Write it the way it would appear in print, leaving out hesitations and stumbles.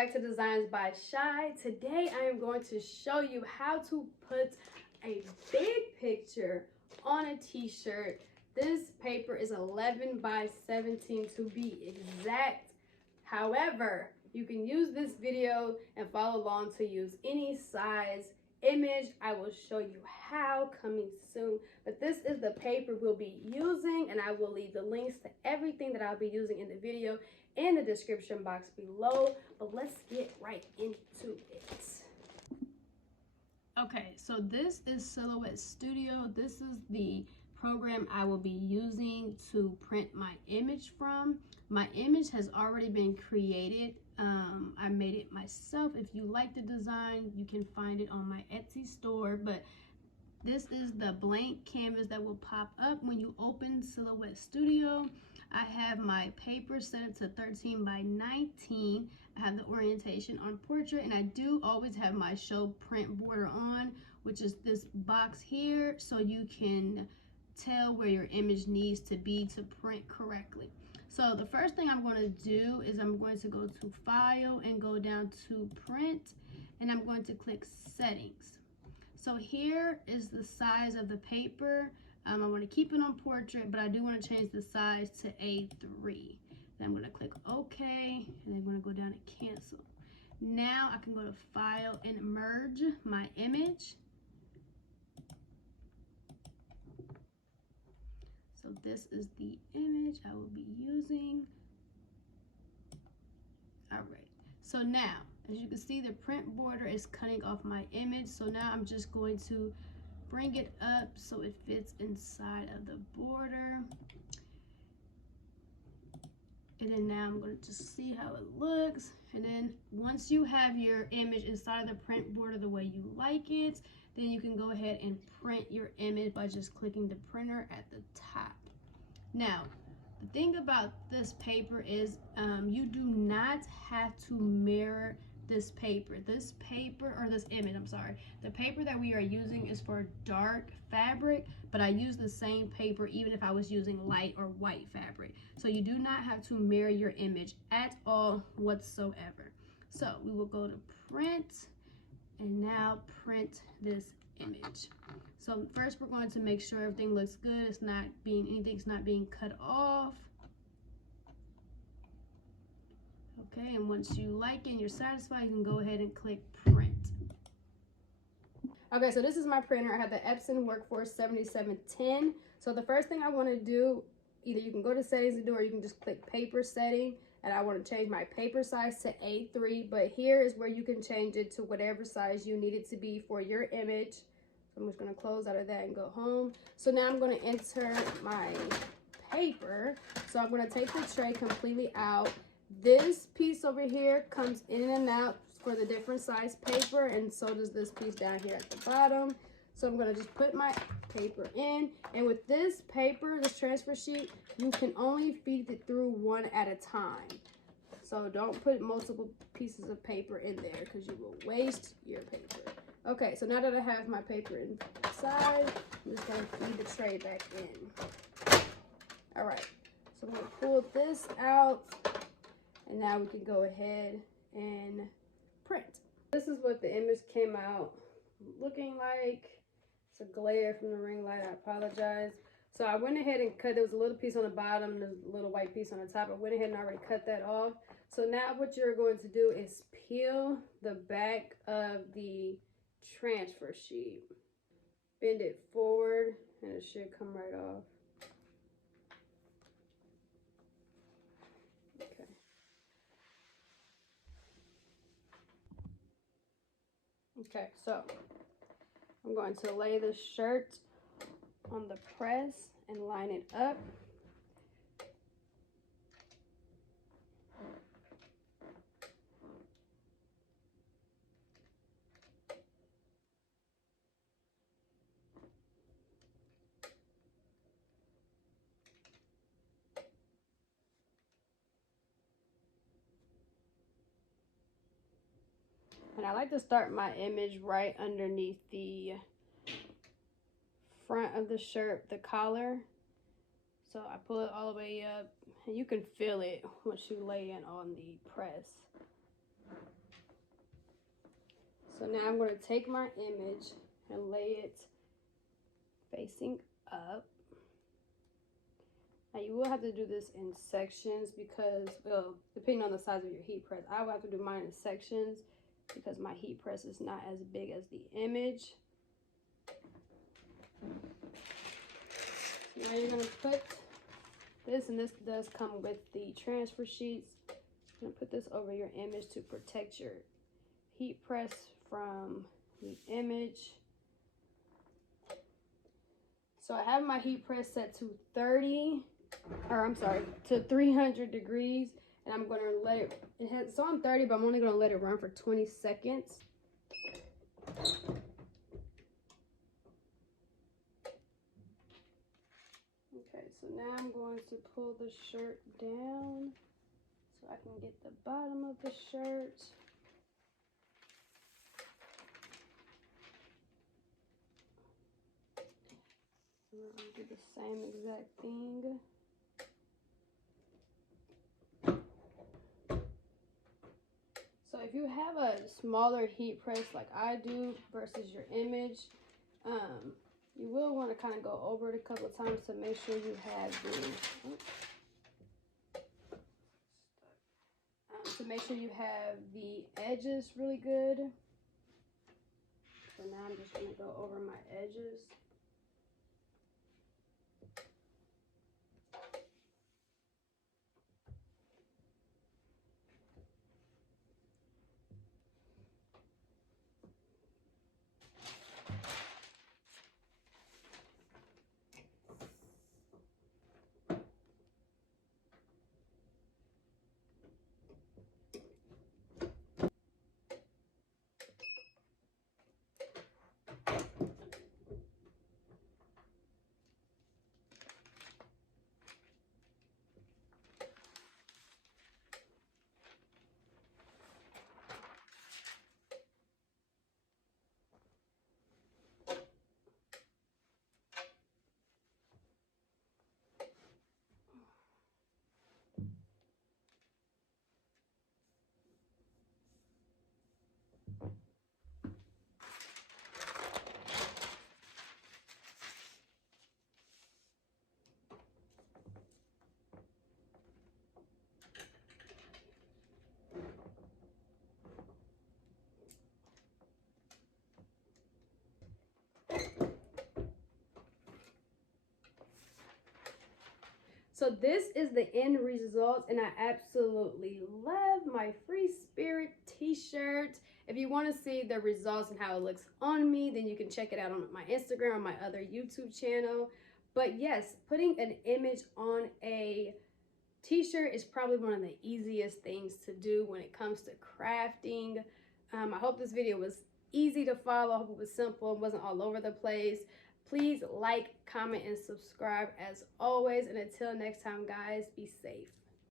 back to Designs by Shy. Today I am going to show you how to put a big picture on a t-shirt. This paper is 11 by 17 to be exact. However, you can use this video and follow along to use any size image. I will show you how coming soon, but this is the paper we'll be using, and I will leave the links to everything that I'll be using in the video in the description box below. But let's get right into it. Okay, so this is Silhouette Studio. This is the program I will be using to print my image from. My image has already been created. I made it myself. If you like the design, you can find it on my Etsy store, but this is the blank canvas that will pop up when you open Silhouette Studio. I have my paper set to 13 by 19. I have the orientation on portrait, and I do always have my show print border on, which is this box here, so you can tell where your image needs to be to print correctly. So the first thing I'm going to do is I'm going to go to File and go down to Print, and I'm going to click Settings. So here is the size of the paper. I want to keep it on portrait, but I do want to change the size to A3. Then I'm going to click OK, and then I'm going to go down to Cancel. Now I can go to File and merge my image. So this is the image I will be using. All right. So now, as you can see, the print border is cutting off my image. So now I'm just going to bring it up so it fits inside of the border. And then now I'm going to just see how it looks. And then once you have your image inside of the print border the way you like it, then you can go ahead and print your image by just clicking the printer at the top. Now, the thing about this paper is you do not have to mirror this paper. This image, I'm sorry. The paper that we are using is for dark fabric, but I use the same paper even if I was using light or white fabric. So you do not have to mirror your image at all whatsoever. So we will go to print and now print this image. So first we're going to make sure everything looks good. Anything's not being cut off. Okay, and once you like it and you're satisfied, you can go ahead and click print. Okay, so this is my printer. I have the Epson Workforce 7710. So the first thing I want to do, either you can go to settings and do, or you can just click paper setting, and I want to change my paper size to A3, but here is where you can change it to whatever size you need it to be for your image. So I'm just going to close out of that and go home. So now I'm going to enter my paper. So I'm going to take the tray completely out. This piece over here comes in and out for the different size paper, and so does this piece down here at the bottom. So I'm going to just put my paper in, and with this paper, this transfer sheet, you can only feed it through one at a time. So don't put multiple pieces of paper in there because you will waste your paper. Okay, so now that I have my paper inside, I'm just going to feed the tray back in. All right, so I'm going to pull this out, and now we can go ahead and print. This is what the image came out looking like. It's a glare from the ring light, I apologize. So I went ahead and cut, there was a little piece on the bottom, there's a little white piece on the top. I went ahead and already cut that off. So now what you're going to do is peel the back of the transfer sheet. Bend it forward and it should come right off. Okay. Okay, so I'm going to lay the shirt on the press and line it up. And I like to start my image right underneath the front of the shirt, the collar. So I pull it all the way up, and you can feel it once you lay it on the press. So now I'm going to take my image and lay it facing up. Now you will have to do this in sections because, well, depending on the size of your heat press, I will have to do mine in sections because my heat press is not as big as the image. So now you're going to put this, and this does come with the transfer sheets. I'm going to put this over your image to protect your heat press from the image. So I have my heat press set to 300 degrees, and I'm going to let it, it's on 30, but I'm only going to let it run for 20 seconds. Okay, so now I'm going to pull the shirt down so I can get the bottom of the shirt. I'm going to do the same exact thing. So if you have a smaller heat press like I do versus your image, you will want to kind of go over it a couple of times to make sure you have the edges really good. So now I'm just going to go over my edges. So this is the end result, and I absolutely love my Free Spirit t-shirt. If you want to see the results and how it looks on me, then you can check it out on my Instagram or my other YouTube channel. But yes, putting an image on a t-shirt is probably one of the easiest things to do when it comes to crafting. I hope this video was easy to follow. I hope it was simple, it wasn't all over the place. Please like, comment, and subscribe as always. And until next time, guys, be safe.